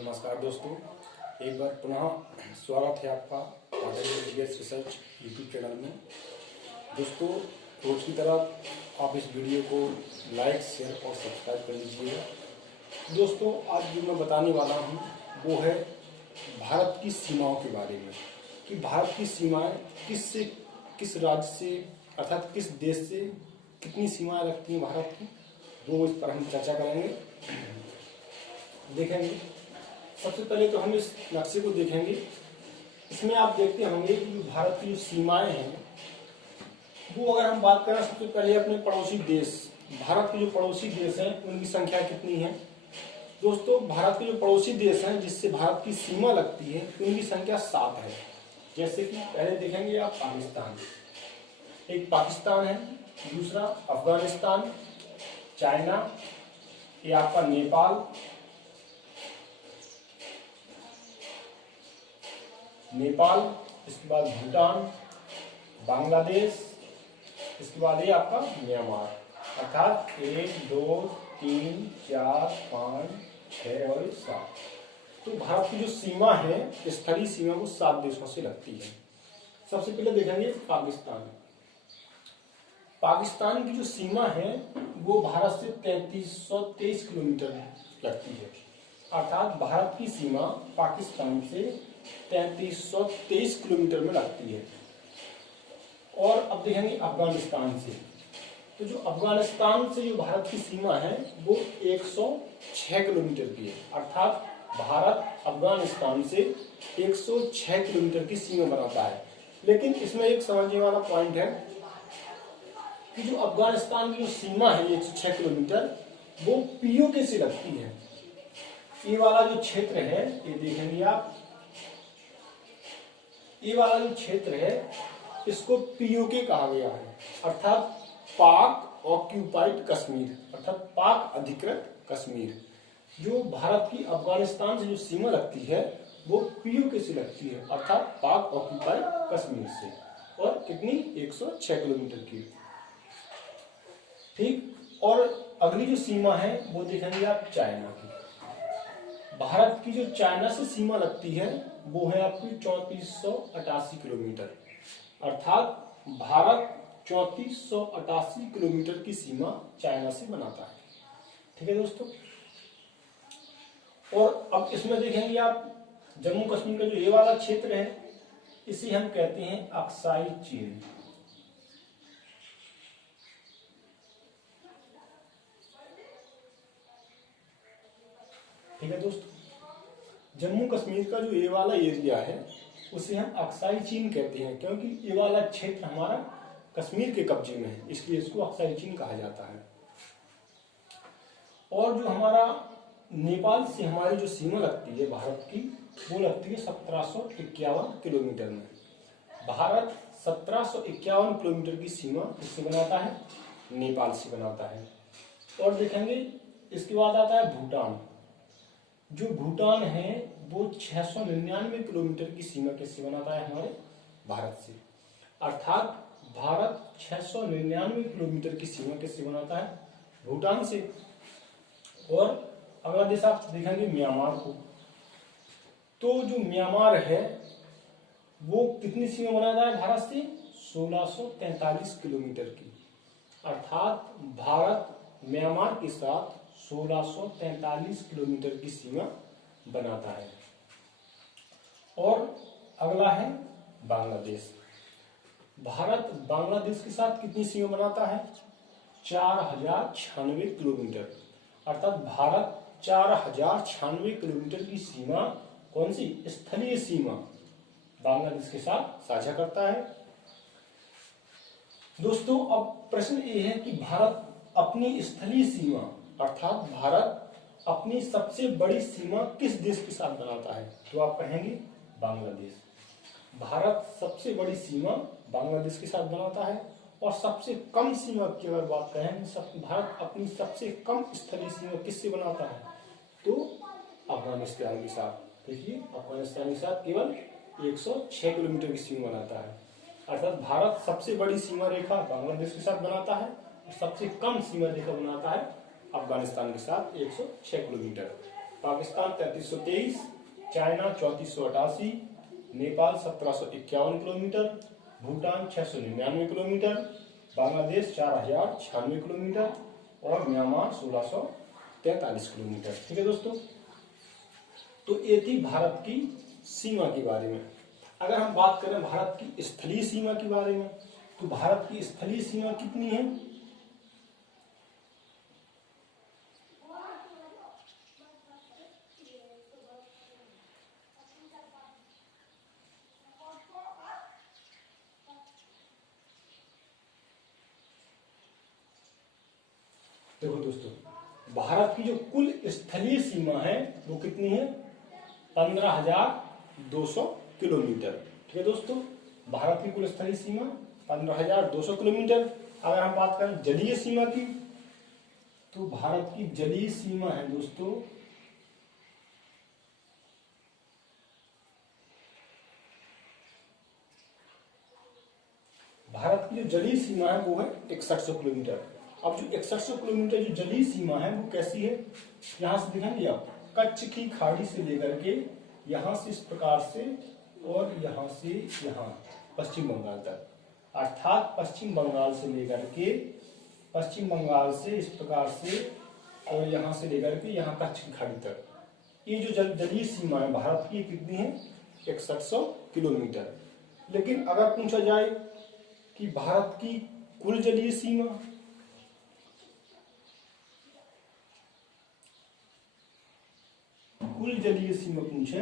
नमस्कार दोस्तों, एक बार पुनः स्वागत है आपका जीएस रिसर्च यूट्यूब चैनल में। दोस्तों, रोज की तरह आप इस वीडियो को लाइक, शेयर और सब्सक्राइब कर लीजिएगा। दोस्तों, आज जो मैं बताने वाला हूँ वो है भारत की सीमाओं के बारे में, कि भारत की सीमाएं किस राज्य से अर्थात किस देश से कितनी सीमाएं लगती हैं भारत की, वो इस पर हम चर्चा करेंगे, देखेंगे। सबसे पहले तो हम इस नक्शे को देखेंगे। इसमें आप देखते होंगे कि भारत की जो सीमाएं हैं वो अगर हम बात करें सबसे पहले अपने पड़ोसी देश, भारत के जो पड़ोसी देश हैं उनकी संख्या कितनी है। दोस्तों, भारत के जो पड़ोसी देश हैं जिससे भारत की सीमा लगती है उनकी संख्या 7 है। जैसे कि पहले देखेंगे आप पाकिस्तान, एक पाकिस्तान है, दूसरा अफगानिस्तान, चाइना, ये आपका नेपाल, इसके बाद भूटान, बांग्लादेश, इसके बाद ये आपका म्यांमार, अर्थात 1 2 3 4 5 6 और 7। तो भारत की जो सीमा है, स्थलीय सीमा, वो 7 देशों से लगती है। सबसे पहले देखेंगे पाकिस्तान। पाकिस्तान की जो सीमा है वो भारत से 3323 किलोमीटर लगती है, अर्थात भारत की सीमा पाकिस्तान से 3323 किलोमीटर में लगती है। और अब देखेंगे अफगानिस्तान से, तो जो अफगानिस्तान से जो भारत की सीमा है वो 106 किलोमीटर की है, अर्थात भारत अफगानिस्तान से 106 किलोमीटर की सीमा बनाता है। लेकिन इसमें एक समझने वाला पॉइंट है कि जो अफगानिस्तान की जो सीमा है 106 किलोमीटर, वो पीओके से लगती है। ये वाला जो क्षेत्र है, ये देखेंगे आप, ये वाला जो क्षेत्र है इसको पीओके कहा गया है, अर्थात पाक ऑक्यूपाइड कश्मीर, अर्थात पाक अधिकृत कश्मीर। जो भारत की अफगानिस्तान से जो सीमा लगती है वो पीओके से लगती है, अर्थात पाक ऑक्यूपाइड कश्मीर से, और कितनी 106 किलोमीटर की। ठीक, और अगली जो सीमा है वो देखेंगे आप चाइना की। भारत की जो चाइना से सीमा लगती है वो है आपकी 3488 किलोमीटर, अर्थात भारत 3488 किलोमीटर की सीमा चाइना से बनाता है। ठीक है दोस्तों, और अब इसमें देखेंगे आप जम्मू कश्मीर का जो ये वाला क्षेत्र है इसे हम कहते हैं अक्साई चीन। ठीक है दोस्तों, जम्मू कश्मीर का जो ये वाला एरिया है उसे हम अक्साई चीन कहते हैं, क्योंकि ये वाला क्षेत्र हमारा कश्मीर के कब्जे में है, इसलिए इसको अक्साई चीन कहा जाता है। और जो हमारा नेपाल से हमारी जो सीमा लगती है भारत की, वो लगती है 1751 किलोमीटर में। भारत 1751 किलोमीटर की सीमा किससे बनाता है? नेपाल से बनाता है। और देखेंगे इसके बाद आता है भूटान। जो भूटान है वो 699 किलोमीटर की सीमा किससे बनाता है? हमारे भारत से, अर्थात भारत 699 किलोमीटर की सीमा किससे बनाता है? भूटान से। और अगला देश आप देखेंगे म्यांमार को, तो जो म्यांमार है वो कितनी सीमा बनाता है भारत से? 1643 किलोमीटर की, अर्थात भारत म्यांमार के साथ 1643 किलोमीटर की सीमा बनाता है। और अगला है बांग्लादेश। भारत बांग्लादेश के साथ कितनी सीमा बनाता है? 4096 किलोमीटर, अर्थात भारत 4096 किलोमीटर की सीमा, कौन सी? स्थलीय सीमा बांग्लादेश के साथ साझा करता है। दोस्तों, अब प्रश्न ये है कि भारत अपनी स्थलीय सीमा, अर्थात भारत अपनी सबसे बड़ी सीमा किस देश के साथ बनाता है? तो आप कहेंगे बांग्लादेश। भारत सबसे बड़ी सीमा बांग्लादेश के साथ बनाता है। और सबसे कम सीमा की अगर बात करें, भारत अपनी सबसे कम स्थलीय सीमा किससे बनाता है? तो अफगानिस्तान के साथ। देखिए, अफगानिस्तान के साथ केवल 106 किलोमीटर की सीमा बनाता है, अर्थात भारत सबसे बड़ी सीमा रेखा बांग्लादेश के साथ बनाता है और सबसे कम सीमा रेखा बनाता है अफगानिस्तान के साथ 106 kilometre. Pakistan 3323, China 3488, Nepal 1751 kilometre, Bhutan 699 kilometre, Bangladesh 4096 kilometre और म्यांमार 1643 किलोमीटर। ठीक है दोस्तों, तो ये थी भारत की सीमा के बारे में। अगर हम बात करें भारत की स्थलीय सीमा के बारे में, तो भारत की स्थलीय सीमा कितनी है? देखो दोस्तों, भारत की जो कुल स्थलीय सीमा है वो कितनी है? 15,200 किलोमीटर। ठीक है दोस्तों, भारत की कुल स्थलीय सीमा 15,200 किलोमीटर। अगर हम बात करें जलीय सीमा की, तो भारत की जलीय सीमा है दोस्तों भारत की जो जलीय सीमा है वो है 6100 किलोमीटर। अब जो 6100 किलोमीटर जो जलीय सीमा है वो कैसी है? यहां से दिखाएंगे आप, कच्छ की खाड़ी से लेकर के यहां से इस प्रकार से और यहां से यहां पश्चिम बंगाल तक, अर्थात पश्चिम बंगाल से लेकर के पश्चिम बंगाल से इस प्रकार से और यहां से लेकर के यहां कच्छ की खाड़ी तक, ये जो जलीय सीमा है भारत की कितनी है? 6100 किलोमीटर। लेकिन अगर पूछा जाए कि भारत की कुल जलीय सीमा, कुल जलीय सीमा पूछे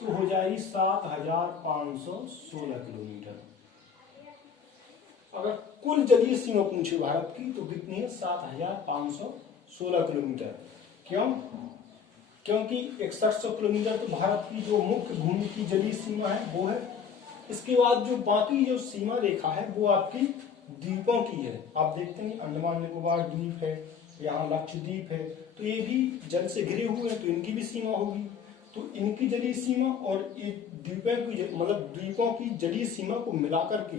तो हो जाएगी 7,516 किलोमीटर। अगर कुल जलीय सीमा पूछे भारत की तो कितनी है? 7,516 किलोमीटर। क्यों? क्योंकि 6100 किलोमीटर तो भारत की जो मुख्य भूमि की जलीय सीमा है वो है। इसके बाद जो बाकी जो सीमा रेखा है वो आपकी द्वीपों की है। आप देखते हैं अंडमान निकोबार द्वीप है, यहाँ लक्षद्वीप है, तो ये भी जल से घिरे हुए हैं, तो इनकी भी सीमा होगी। तो इनकी जलीय सीमा और ये द्वीपों की मतलब द्वीपों की जलीय सीमा को मिलाकर के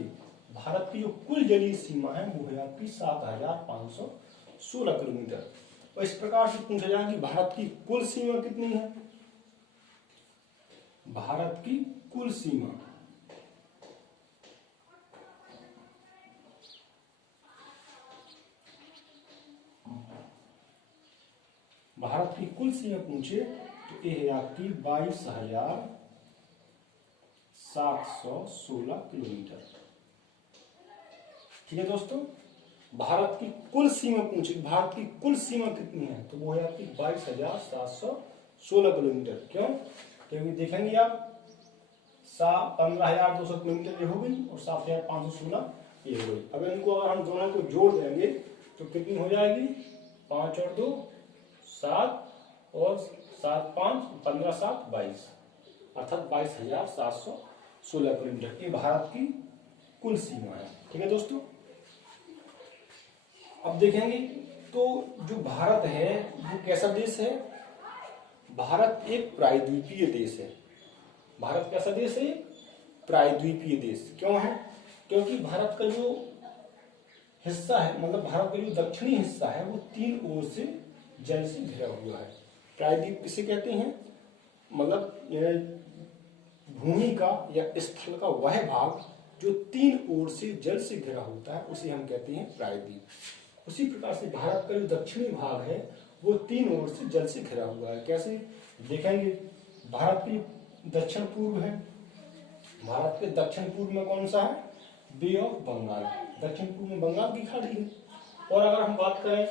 भारत की जो कुल जलीय सीमा है वो है आपकी 7,516 किलोमीटर। और इस प्रकार से पूछा जाए कि भारत की कुल सीमा कितनी है? भारत की कुल सीमा भारत की कुल सीमा पूछे तो ये है आपकी 22,716 किलोमीटर। ठीक है दोस्तों, भारत की कुल सीमा पूछे, भारत की कुल सीमा कितनी है? तो वो है आपकी 22,716 किलोमीटर। क्यों? क्योंकि देखेंगे आप 15,200 किलोमीटर ये हो गई और 7,516 ये हो गई। अब इनको अगर हम दोनों को जोड़ देंगे तो कितनी हो जाएगी? 5 और 2 7 और 7 5 15 7 22, अर्थात 22,716 किलोमीटर ये भारत की कुल सीमा है। ठीक है दोस्तों, अब देखेंगे तो जो भारत है वो कैसा देश है? भारत एक प्रायद्वीपीय देश है। भारत कैसा देश है? प्रायद्वीपीय देश। क्यों है? क्योंकि भारत का जो हिस्सा है, मतलब भारत का जो दक्षिणी हिस्सा है वो 3 ओर से जल से घिरा हुआ है। प्रायद्वीप किसे कहते हैं? मतलब भूमि का या स्थल का वह भाग जो 3 ओर से जल से घिरा होता है उसे हम कहते हैं प्रायद्वीप। उसी प्रकार से भारत का जो दक्षिणी भाग है वो 3 ओर से जल से घिरा हुआ है। कैसे देखेंगे? भारत की दक्षिण पूर्व है, भारत के दक्षिण पूर्व में कौन सा है? बे ऑफ बंगाल, दक्षिण पूर्व में बंगाल की खाड़ी है। और अगर हम बात करें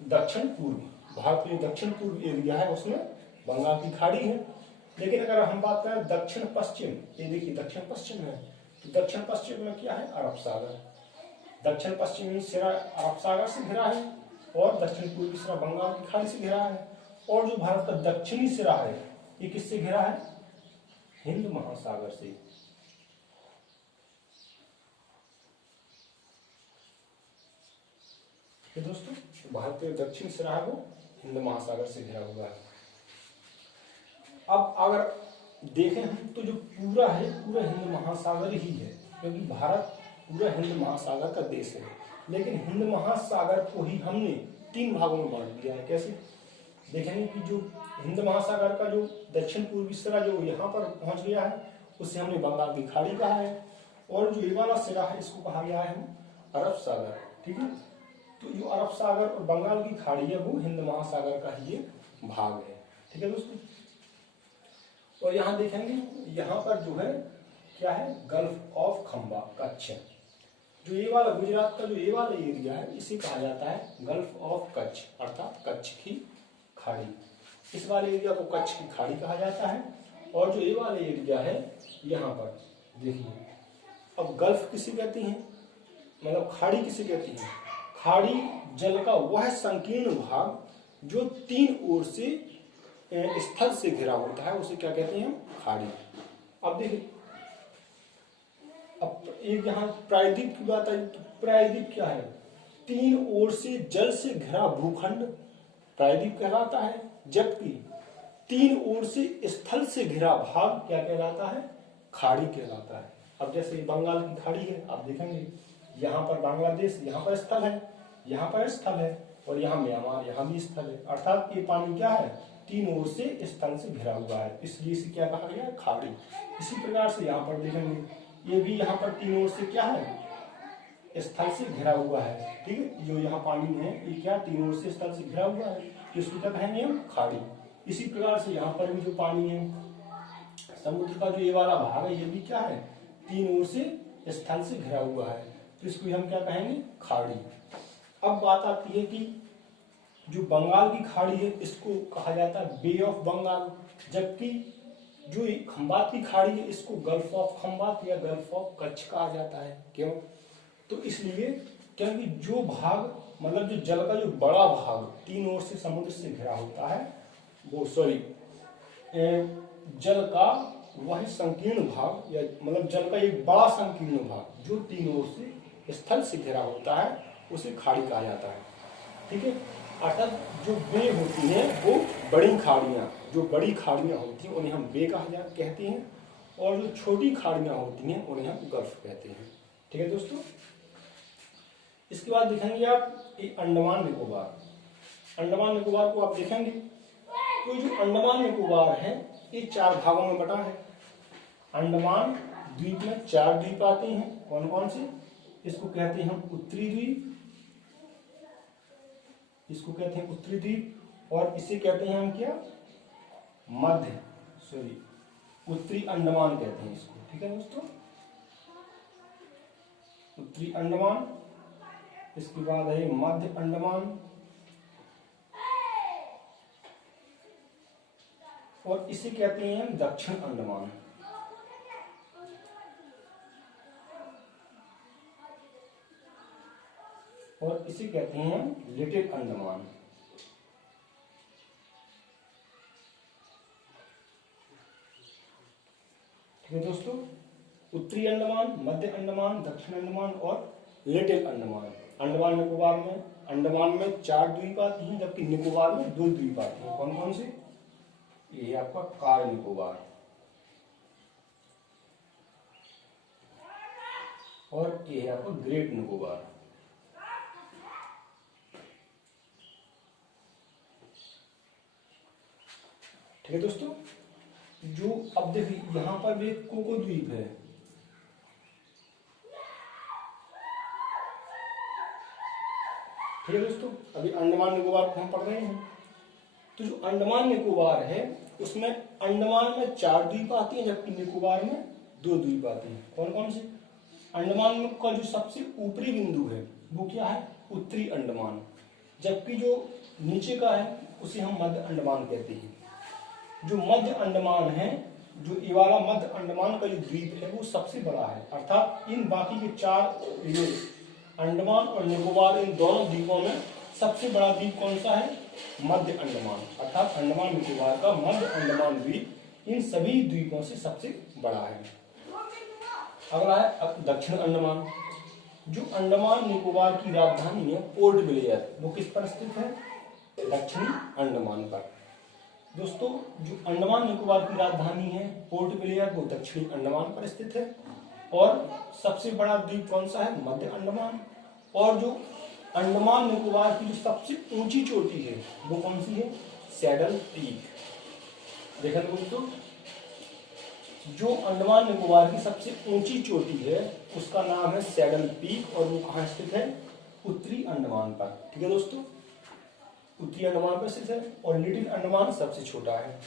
दक्षिण पूर्व, भारत के दक्षिण पूर्व एरिया है उसमें बंगाल की खाड़ी है। लेकिन अगर हम बात करें दक्षिण पश्चिम, ये देखिए दक्षिण पश्चिम है, तो दक्षिण पश्चिम में क्या है? अरब सागर। दक्षिण पश्चिमी सिरा अरब सागर से घिरा है और दक्षिण पूर्वी सिरा बंगाल की खाड़ी से घिरा है। और जो भारत का दक्षिणी सिरा है ये किससे घिरा है? हिंद महासागर से। दोस्तों, भारत का दक्षिण सिरा है वो हिंद महासागर से घिरा हुआ है। अब अगर देखें हम तो जो पूरा है पूरा हिंद महासागर ही है, क्योंकि भारत पूरा हिंद महासागर का देश है, लेकिन हिंद महासागर को ही हमने 3 भागों में बांट दिया है। कैसे? देखेंगे कि जो हिंद महासागर का जो दक्षिण पूर्वी सिरा जो यहाँ पर पहुंच गया है उसे हमने बंगाल की खाड़ी कहा है, और जो ये वाला सिरा है इसको कहा गया है अरब सागर। ठीक है, तो जो अरब सागर और बंगाल की खाड़ी है वो हिंद महासागर का ही ये भाग है। ठीक है दोस्तों, और यहाँ देखेंगे यहाँ पर जो है क्या है, गल्फ ऑफ खंबा, कच्छ। जो ये वाला गुजरात का जो ये वाला एरिया है इसे कहा जाता है गल्फ ऑफ कच्छ, अर्थात कच्छ की खाड़ी। इस वाले एरिया को कच्छ की खाड़ी कहा जाता है। और जो ये वाला एरिया है यहाँ पर देखिए, अब गल्फ किसे कहती हैं, मतलब खाड़ी किसे कहती है? खाड़ी जल का वह संकीर्ण भाग जो 3 ओर से स्थल से घिरा होता है उसे क्या कहते हैं? खाड़ी। अब देखिए, अब एक यहाँ प्रायद्वीप की बात आई, तो प्रायद्वीप क्या है? 3 ओर से जल से घिरा भूखंड प्रायद्वीप कहलाता है, जबकि 3 ओर से स्थल से घिरा भाग क्या कहलाता है? खाड़ी कहलाता है। अब जैसे बंगाल की खाड़ी है, आप देखेंगे यहाँ पर बांग्लादेश, यहाँ पर स्थल है, यहाँ पर स्थल है, और यहाँ म्यांमार, यहाँ भी स्थल है। अर्थात ये पानी क्या है? 3 ओर से स्थल से घिरा हुआ है, इसलिए इसे क्या कहा गया? खाड़ी। इसी प्रकार से यहाँ पर देखेंगे ये भी यहाँ पर 3 ओर से क्या है? स्थल से घिरा हुआ है। ठीक है, जो यहाँ पानी है ये क्या 3 ओर से स्थल से घिरा हुआ है, इसको क्या कहेंगे हम? खाड़ी। इसी प्रकार से यहाँ पर भी जो पानी है समुद्र का जो ये वाला भाग है ये भी क्या है? 3 ओर से स्थल से घिरा हुआ है, तो इसको हम क्या कहेंगे? खाड़ी। अब बात आती है कि जो बंगाल की खाड़ी है इसको कहा जाता है बे ऑफ बंगाल, जबकि जो खंबात की खाड़ी है इसको गल्फ ऑफ खंबात या गल्फ ऑफ कच्छ कहा जाता है। क्यों? तो इसलिए क्योंकि जो भाग, मतलब जो जल का जो बड़ा भाग 3 ओर से समुद्र से घिरा होता है वो जल का वह संकीर्ण भाग, या मतलब जल का एक बड़ा संकीर्ण भाग जो 3 ओर से स्थल से घिरा होता है उसे खाड़ी कहा जाता है। ठीक है, अर्थात जो बे होती हैं वो बड़ी खाड़ियाँ, जो बड़ी खाड़ियाँ होती हैं उन्हें हम बे कहते हैं, और जो छोटी खाड़ियाँ होती हैं उन्हें हम गल्फ कहते हैं। ठीक है दोस्तों, इसके बाद देखेंगे आप अंडमान निकोबार। अंडमान निकोबार को आप देखेंगे तो जो अंडमान निकोबार है ये 4 भागों में बटा है। अंडमान द्वीप में 4 द्वीप आते हैं, कौन कौन से? इसको कहते हैं हम उत्तरी द्वीप, इसको कहते हैं उत्तरी द्वीप, और इसे कहते हैं हम क्या? उत्तरी अंडमान कहते हैं इसको। ठीक है दोस्तों, उत्तरी अंडमान, इसके बाद है मध्य अंडमान, और इसे कहते हैं हम दक्षिण अंडमान। और इसे कहते हैं हम लिटिल अंडमान। ठीक है दोस्तों, उत्तरी अंडमान, मध्य अंडमान, दक्षिण अंडमान और लिटिल अंडमान। अंडमान निकोबार में, अंडमान में 4 द्वीप आती हैं, जबकि निकोबार में 2 द्वीप आती हैं। कौन कौन से? ये है आपका कार निकोबार, और ये है आपका ग्रेट निकोबार। ठीक है दोस्तों, जो अब देखिए यहाँ पर भी कोको द्वीप है। ठीक है दोस्तों, अभी अंडमान निकोबार को हम पढ़ रहे हैं, तो जो अंडमान निकोबार है उसमें अंडमान में 4 द्वीप आती हैं, जबकि निकोबार में 2 द्वीप आती हैं। कौन कौन से? अंडमान का जो सबसे ऊपरी बिंदु है वो क्या है? उत्तरी अंडमान, जबकि जो नीचे का है उसे हम मध्य अंडमान कहते हैं। जो मध्य अंडमान है, जो ये वाला मध्य अंडमान का जो द्वीप है वो सबसे बड़ा है। अर्थात इन बाकी के 4 अंडमान और निकोबार, इन दोनों द्वीपों में सबसे बड़ा द्वीप कौन सा है? मध्य अंडमान। अर्थात अंडमान निकोबार का मध्य अंडमान द्वीप इन सभी द्वीपों से सबसे बड़ा है। अगला है दक्षिण अंडमान। जो अंडमान निकोबार की राजधानी है पोर्ट ब्लेयर, वो किस पर स्थित है? दक्षिणी अंडमान पर। दोस्तों, जो अंडमान निकोबार की राजधानी है पोर्ट ब्लेयर वो दक्षिणी अंडमान पर स्थित है। और सबसे बड़ा द्वीप कौन सा है? मध्य अंडमान। और जो अंडमान निकोबार की जो सबसे ऊंची चोटी है वो कौन सी है? Saddle peak. देखा दोस्तों, जो अंडमान निकोबार की सबसे ऊंची चोटी है उसका नाम है सैडल पीक और वो कहाँ स्थित है? उत्तरी अंडमान पर। ठीक है दोस्तों, उत्तरी अंडमान पर स्थित है और लिटिल अंडमान सबसे छोटा है।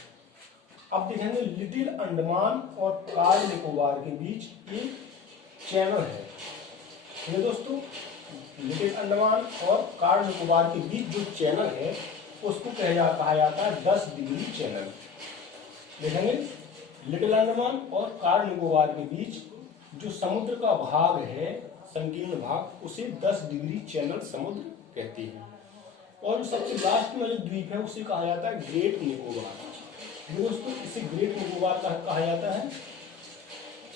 अब देखेंगे लिटिल अंडमान और कार निकोबार के बीच एक चैनल है। ठीक है दोस्तों, लिटिल अंडमान और कार निकोबार के बीच जो चैनल है उसको कहा जाता है 10 डिग्री चैनल। देखेंगे लिटिल अंडमान और कार निकोबार के बीच जो समुद्र का भाग है, संकीर्ण भाग, उसे 10 डिग्री चैनल समुद्र कहते हैं। और जो सबसे लास्ट में जो द्वीप है उसे कहा जाता है ग्रेट निकोबार। दोस्तों इसे ग्रेट निकोबार कहा जाता है।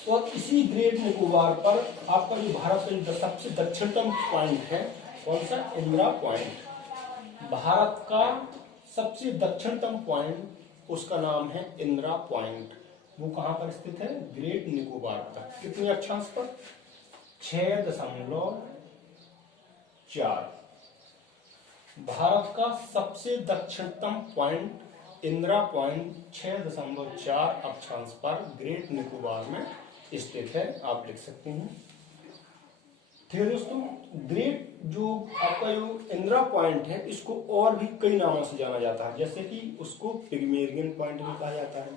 और इसी ग्रेट निकोबार पर आपका जो भारत का जो सबसे दक्षिणतम पॉइंट है कौन सा? इंदिरा पॉइंट। भारत का सबसे दक्षिणतम पॉइंट उसका नाम है इंदिरा पॉइंट। वो कहां पर स्थित है? ग्रेट निकोबार पर। कितने अक्षांश पर? 6.4। भारत का सबसे दक्षिणतम पॉइंट इंदिरा पॉइंट 6.4 अक्षांश पर ग्रेट निकोबार में स्थित है, आप लिख सकते हैं। ठीक है दोस्तों, ग्रेट जो आपका जो इंदिरा पॉइंट है इसको और भी कई नामों से जाना जाता है, जैसे कि उसको पिग्मेलियन पॉइंट भी कहा जाता है।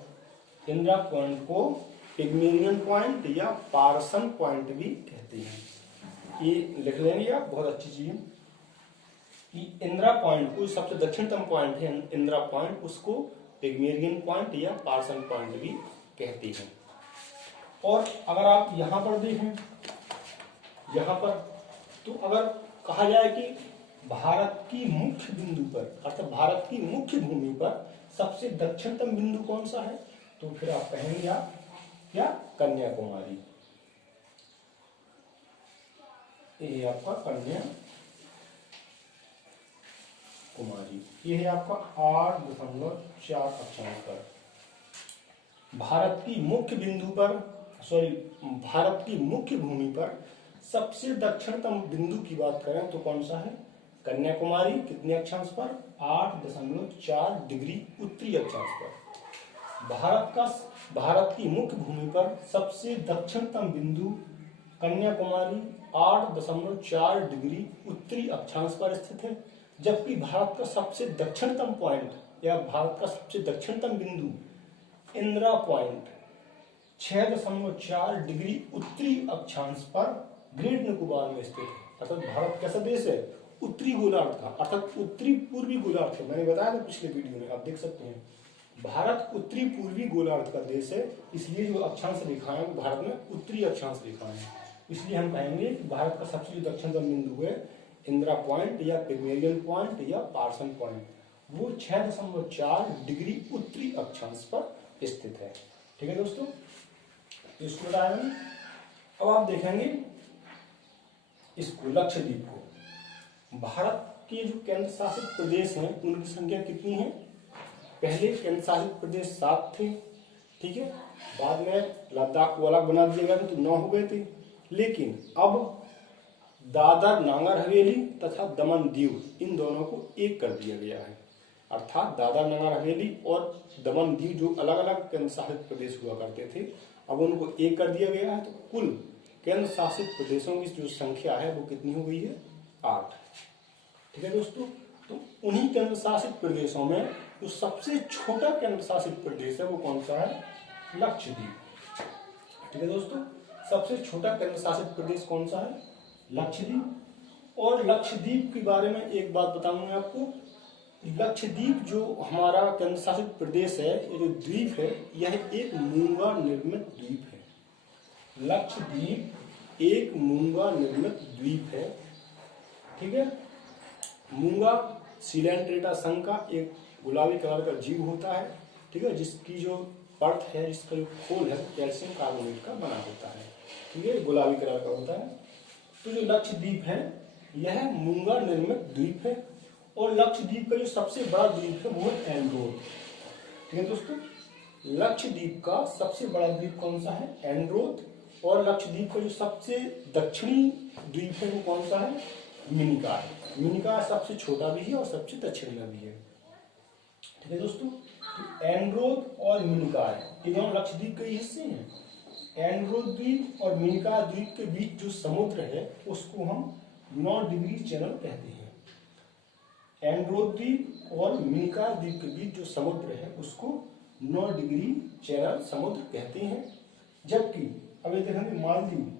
इंदिरा पॉइंट को पिग्मेलियन पॉइंट या पार्सन पॉइंट भी कहते हैं। ये लिख लेंगे आप, बहुत अच्छी चीज है। इंदिरा पॉइंट को सबसे दक्षिणतम पॉइंट है इंदिरा पॉइंट, उसको पिग्मेलियन पॉइंट या पार्सन पॉइंट भी कहते हैं। और अगर आप यहां पर देखें, यहां पर तो अगर कहा जाए कि भारत की मुख्य बिंदु पर अर्थात भारत की मुख्य भूमि पर सबसे दक्षिणतम बिंदु कौन सा है, तो फिर आप कहेंगे आप क्या? कन्याकुमारी। ये आपका कन्याकुमारी, ये है आपका 8.4 अक्षांश पर। भारत की मुख्य बिंदु पर भारत की मुख्य भूमि पर सबसे दक्षिणतम बिंदु की बात करें तो कौन सा है? कन्याकुमारी। कितने अक्षांश पर? 8.4 डिग्री उत्तरी अक्षांश पर। भारत की मुख्य भूमि पर सबसे दक्षिणतम बिंदु कन्याकुमारी 8.4 डिग्री उत्तरी अक्षांश पर स्थित है, जबकि भारत का सबसे दक्षिणतम पॉइंट या भारत का सबसे दक्षिणतम बिंदु इंदिरा पॉइंट 6.4 डिग्री उत्तरी अक्षांश पर ग्रेट निकोबार में स्थित है। अर्थात भारत कैसा देश है? उत्तरी गोलार्ध का, अर्थात उत्तरी पूर्वी गोलार्ध का। मैंने बताया था पिछले वीडियो में, आप देख सकते हैं। भारत उत्तरी पूर्वी गोलार्ध का देश है, इसलिए जो अक्षांश रेखा है वो भारत में उत्तरी अक्षांश रेखा है। इसलिए हम कहेंगे कि भारत का सबसे जो दक्षिणतम बिंदु है इंदिरा पॉइंट या पिग्मेलियन पॉइंट या पार्सन पॉइंट, वो 6.4 डिग्री उत्तरी अक्षांश पर स्थित है। ठीक है दोस्तों, इसको बताया मैंने। अब आप देखेंगे इसको लक्षद्वीप को। भारत के जो केंद्र शासित प्रदेश हैं उनकी संख्या कितनी है? पहले केंद्र शासित प्रदेश 7 थे, ठीक है। बाद में लद्दाख को अलग बना दिया गया तो 9 हो गए थे। लेकिन अब दादर नागर हवेली तथा दमन दीव, इन दोनों को एक कर दिया गया है। अर्थात दादर नगर हवेली और दमन दीव जो अलग अलग केंद्र शासित प्रदेश हुआ करते थे, अब उनको एक कर दिया गया है। तो कुल केंद्र शासित प्रदेशों की जो संख्या है वो कितनी हो गई है? 8। ठीक है दोस्तों, तो उन्हीं केंद्र शासित प्रदेशों में जो सबसे छोटा केंद्र शासित प्रदेश है वो कौन सा है? लक्षद्वीप। ठीक है दोस्तों, सबसे छोटा केंद्र शासित प्रदेश कौन सा है? लक्षद्वीप। और लक्षद्वीप के बारे में एक बात बताऊंगा आपको। लक्षद्वीप जो हमारा केंद्र शासित प्रदेश है, ये जो द्वीप है, यह एक मूंगा निर्मित द्वीप है। लक्षद्वीप एक मूंगा निर्मित द्वीप है। ठीक है, मूंगा सिलेंट्रेटा संघ का एक गुलाबी कलर का जीव होता है। ठीक है, जिसकी जो परत है, जिसका जो खोल है, कैल्शियम कार्बोनेट का बना होता है। ठीक है, गुलाबी कलर का होता है। तो जो लक्षद्वीप है यह मूंगा निर्मित द्वीप है। और लक्षद्वीप का जो सबसे बड़ा द्वीप है वो है एंड्रोथ। ठीक है दोस्तों, लक्षद्वीप का सबसे बड़ा द्वीप कौन सा है? एंड्रोथ। और लक्षद्वीप का जो सबसे दक्षिणी द्वीप है वो कौन सा है? मिनिकॉय। मिनिकॉय सबसे छोटा भी है और सबसे दक्षिण में भी है। ठीक है दोस्तों, तो एंड्रोथ और मिनिकॉय ये दोनों लक्षद्वीप के हिस्से हैं। एंड्रोथ द्वीप और मिनिकॉय द्वीप के बीच जो समुद्र है उसको हम 9 डिग्री चैनल कहते हैं। एंड्रोथ द्वीप और मिनिकॉय द्वीप के बीच जो समुद्र है उसको 9 डिग्री चैनल समुद्र कहते हैं। जबकि अब ये देखेंगे मालदीव,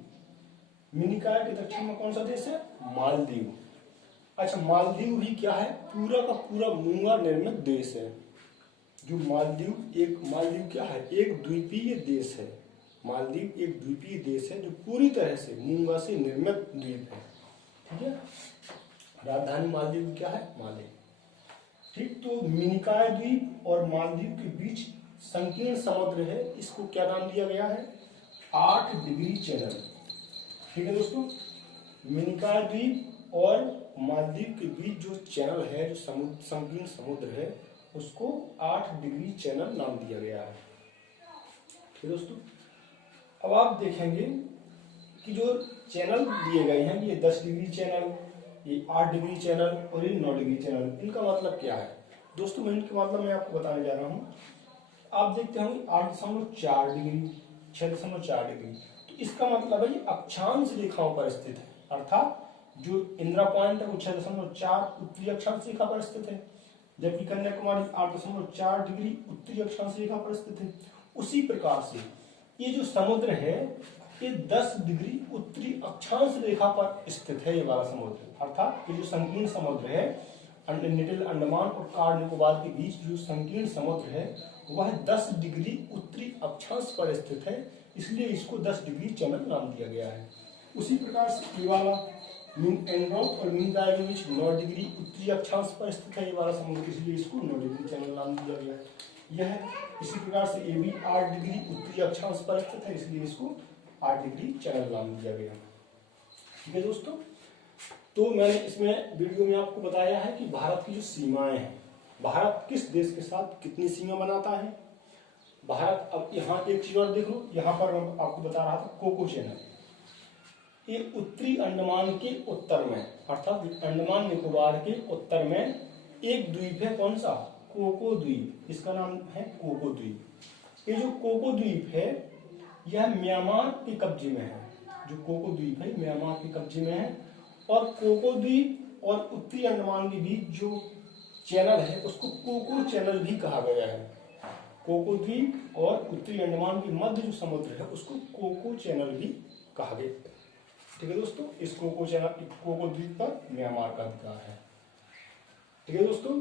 मिनिकॉय के दक्षिण में कौन सा देश है? मालदीव। अच्छा, मालदीव भी क्या है? पूरा का पूरा मूंगा निर्मित देश है। जो मालदीव क्या है? एक द्वीपीय देश है। मालदीव एक द्वीपीय देश है जो पूरी तरह से मूंगा से निर्मित द्वीप है। ठीक है, राजधानी मालदीव की क्या है? माले। ठीक, तो मिनिकॉय द्वीप और मालदीव के बीच संकीर्ण समुद्र है, इसको क्या नाम दिया गया है? 8 डिग्री चैनल। ठीक है दोस्तों, मिनिकॉय द्वीप और मालदीव के बीच जो चैनल है, जो संकीर्ण समुद्र है, उसको 8 डिग्री चैनल नाम दिया गया है। ठीक है दोस्तों, अब आप देखेंगे कि जो चैनल दिए गए हैं, ये 10 डिग्री चैनल, ये 8 डिग्री चैनल और ये 9 डिग्री चैनल, इनका मतलब क्या है? दोस्तों मैं इनके मतलब मैं आपको बताने जा रहा हूँ। आप देखते होंगे 8.4 डिग्री, 6.4 डिग्री, तो इसका मतलब है ये अक्षांश रेखाओं पर स्थित है। अर्थात जो इंदिरा पॉइंट है वो 6.4 उत्तरी अक्षांश रेखा पर स्थित है, जबकि कन्याकुमारी 8.4 डिग्री उत्तरी अक्षांश रेखा पर स्थित है। उसी प्रकार से ये जो समुद्र है ये 10 डिग्री उत्तरी अक्षांश रेखा पर स्थित है, ये वाला समुद्र। अर्थात ये जो संकीर्ण समुद्र है, लिटिल अंडमान और कार निकोबार के बीच जो संकीर्ण समुद्र है वह 10 डिग्री उत्तरी अक्षांश पर स्थित है, इसलिए इसको 10 डिग्री चैनल नाम दिया गया है। उसी प्रकार से ये वाला एंड्रोथ और मिनिकॉय के बीच 9 डिग्री उत्तरी अक्षांश पर स्थित है ये वाला समुद्र, इसलिए इसको 9 डिग्री चैनल नाम दिया गया। यह इसी प्रकार से ये भी 8 डिग्री उत्तरी अक्षांश पर स्थित है, इसलिए इसको 8 डिग्री चैनल नाम दिया गया। ठीक है दोस्तों, तो मैंने इसमें वीडियो में आपको बताया है कि भारत की जो सीमाएं हैं, भारत किस देश के साथ कितनी सीमा बनाता है। भारत, अब यहाँ एक चीज और देख लो, यहाँ पर मैं आपको बता रहा था कोको चैनल, ये उत्तरी अंडमान के उत्तर में, अर्थात अंडमान निकोबार के उत्तर में एक द्वीप है, कौन सा? कोको द्वीप। इसका नाम है कोको द्वीप। ये जो कोको द्वीप है यह म्यांमार के कब्जे में है। जो कोको द्वीप है म्यांमार के कब्जे में है, और कोको द्वीप और उत्तरी अंडमान के बीच जो चैनल है उसको कोको चैनल भी कहा गया है। कोको द्वीप और उत्तरी अंडमान के मध्य जो समुद्र है उसको कोको चैनल भी कहा गया। ठीक है दोस्तों, इस कोको द्वीप पर म्यांमार का अधिकार है। ठीक है दोस्तों।